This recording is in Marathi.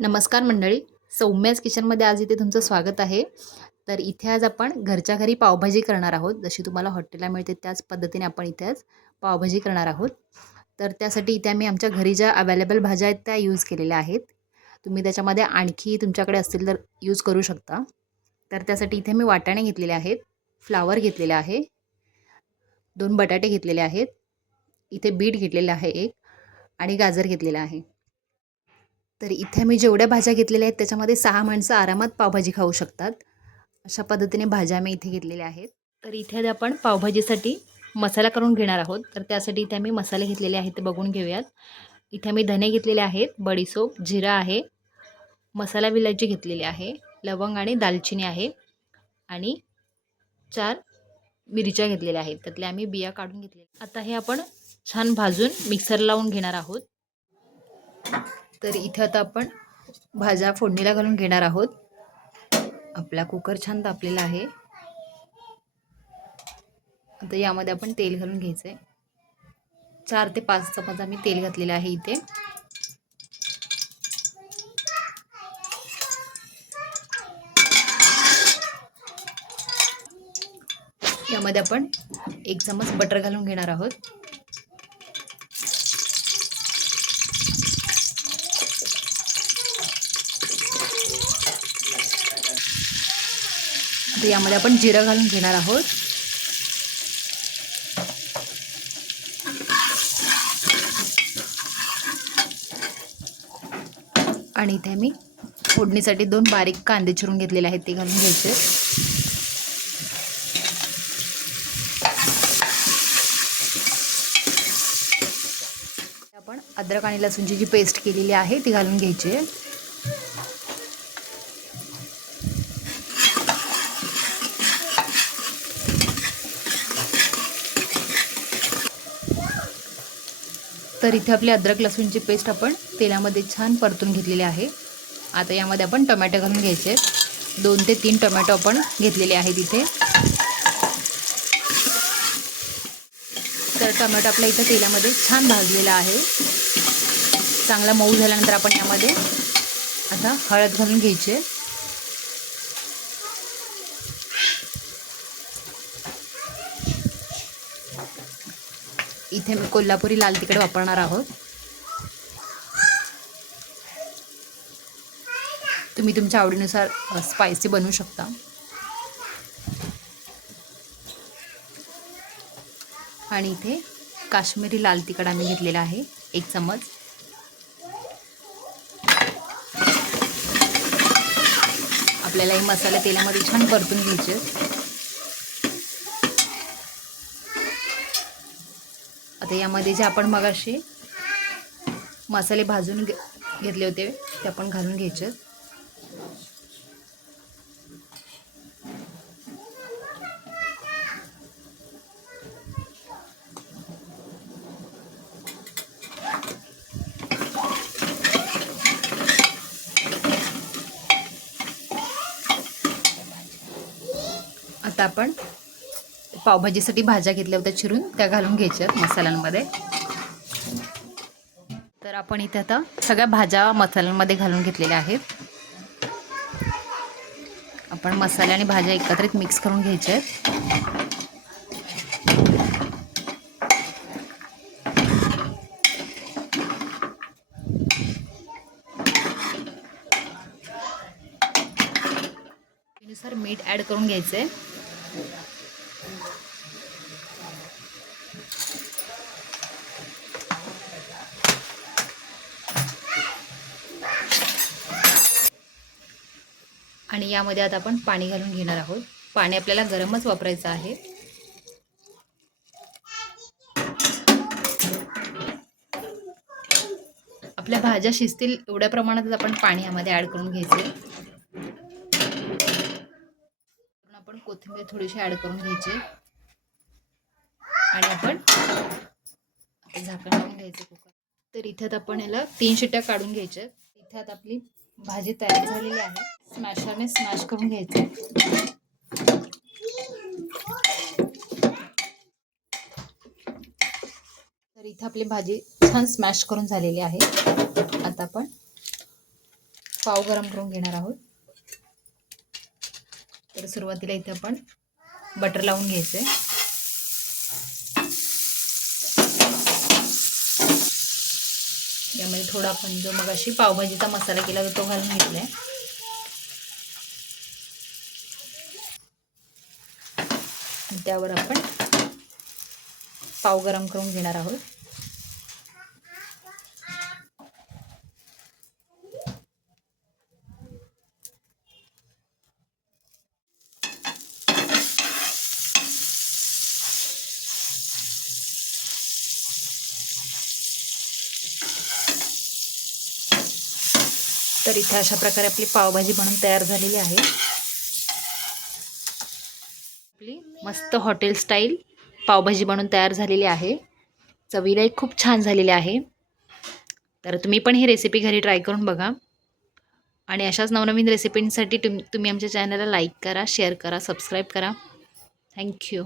नमस्कार मंडळी. सौम्याज किचनमध्ये आज इथे तुमचं स्वागत आहे. तर इथे आज आपण घरच्या घरी पावभाजी करणार आहोत. जशी तुम्हाला हॉटेलला मिळते त्याच पद्धतीने आपण इथे आज पावभाजी करणार आहोत. तर त्यासाठी इथे आम्ही आमच्या घरी ज्या अवेलेबल भाज्या आहेत त्या यूज केलेल्या आहेत. तुम्ही त्याच्यामध्ये आणखी तुमच्याकडे असतील तर यूज करू शकता. तर त्यासाठी इथे मी वाटाणे घेतलेले आहेत, फ्लावर घेतलेले आहे, 2 बटाटे घेतलेले आहेत, इथे बीट घेतलेलं आहे 1 आणि गाजर घेतलेलं आहे. तर इथे मी जेवढ्या भाज्या घेतलेल्या आहेत त्याच्यामध्ये 6 माणसं आरामात पावभाजी खाऊ शकतात. अशा पद्धतीने भाज्या मी इथे घेतलेल्या आहेत. तर इथे आज आपण पावभाजीसाठी मसाला करून घेणार आहोत. तर त्यासाठी इथे आम्ही मसाले घेतलेले आहेत ते बघून घेऊयात. इथे मी धने घेतलेले आहेत, बडीशोप, जिरा आहे, मसाला विलायची घेतलेली आहे, लवंग आणि दालचिनी आहे आणि 4 मिरच्या घेतलेल्या आहेत. त्यातल्या आम्ही बिया काढून घेतलेल्या. आता हे आपण छान भाजून मिक्सर लावून घेणार आहोत. तर इथे आता आपण भाज्या फोडणीला घालून घेणार आहोत. आपला कुकर छान तापलेला आहे. आता यामध्ये आपण तेल घालून घ्यायचं आहे. 4 ते 5 चमच आम्ही तेल घातलेलं आहे इथे. यामध्ये आपण 1 चमच बटर घालून घेणार आहोत. आता यामध्ये आपण जिरं घालून घेणार आहोत. आणि इथे मी फोडणीसाठी 2 बारीक कांदे चिरून घेतलेले आहेत ते घालून घ्यायचे. आपण अद्रक आणि लसूणची जी पेस्ट केलेली आहे ती घालून घ्यायची. तर इथे आपली अद्रक लसूणची पेस्ट आपण तेलामध्ये छान परतून घेतलेली आहे. आता यामध्ये आपण टोमॅटो घालून घ्यायचे. 2 ते 3 टोमॅटो आपण घेतलेले आहेत इथे. तर टोमॅटो आपला इथं तेलामध्ये छान भाजलेला आहे. चांगला मऊ झाल्यानंतर आपण यामध्ये आता हळद घालून घ्यायची. इथे मी कोल्हापुरी लाल तिखट वापरणार आहोत. तुम्ही तुमच्या आवडीनुसार स्पायसी बनवू शकता. आणि इथे काश्मीरी लाल तिखट आम्ही घेतलेला आहे 1 चमच. आपल्याला हे मसाले तेलामध्ये छान परतून घ्यायचे. आता यामध्ये जे आपण मगाशी मसाले भाजून घेतले होते ते आपण घालून घ्यायचे. आता आपण पावभाजीसाठी भाज्या घेतल्या होत्या चिरून त्या घालून घ्यायच्या मसाल्यांमध्ये. तर आपण इथे आता सगळ्या भाज्या मसाल्यांमध्ये घालून घेतलेल्या आहेत. आपण मसाले आणि भाज्या एकत्रित मिक्स करून घ्यायचे आहेत. त्यानुसार मीठ ॲड करून घ्यायचं आहे. आणि यामध्ये आता आपण पाणी घालून घेणार आहोत. पाणी आपल्याला गरमच वापरायचं आहे. आपल्या भाज्या शिजतील एवढ्या प्रमाणातच आपण पाणी यामध्ये ॲड करून घ्यायचे. आपण कोथिंबीर थोडीशी ॲड करून घ्यायची आणि आपण झाकण लावून घ्यायचं कुकर. तर इथे आपण याला 3 शिट्ट्या काढून घ्यायच्या. इथे आता आपली भाजी तयार झालेली आहे. स्मॅशरने स्मॅश करून घ्यायचं. तर इथे आपली भाजी छान स्मॅश करून झालेली आहे. आता आपण पाव गरम करून घेणार आहोत. तर सुरुवातीला इथे आपण बटर लावून घ्यायचे. यामध्ये थोडा आपण जो मगाशी पावभाजीचा मसाला केला होता तो घालून घेतलाय. त्यावर आपण पाव गरम करून घेणार आहोत. तर इथे अशा प्रकारे आपली पावभाजी बनून तयार झालेली आहे. आपली मस्त हॉटेल स्टाईल पावभाजी बनून तयार झालेली आहे. चवीलाही खूप छान झालेली आहे. तर तुम्ही पण ही रेसिपी घरी ट्राय करून बघा. आणि अशाच नवनवीन रेसिपींसाठी तुम्ही आमच्या चॅनलला लाईक करा, शेअर करा, सबस्क्राईब करा. थँक्यू.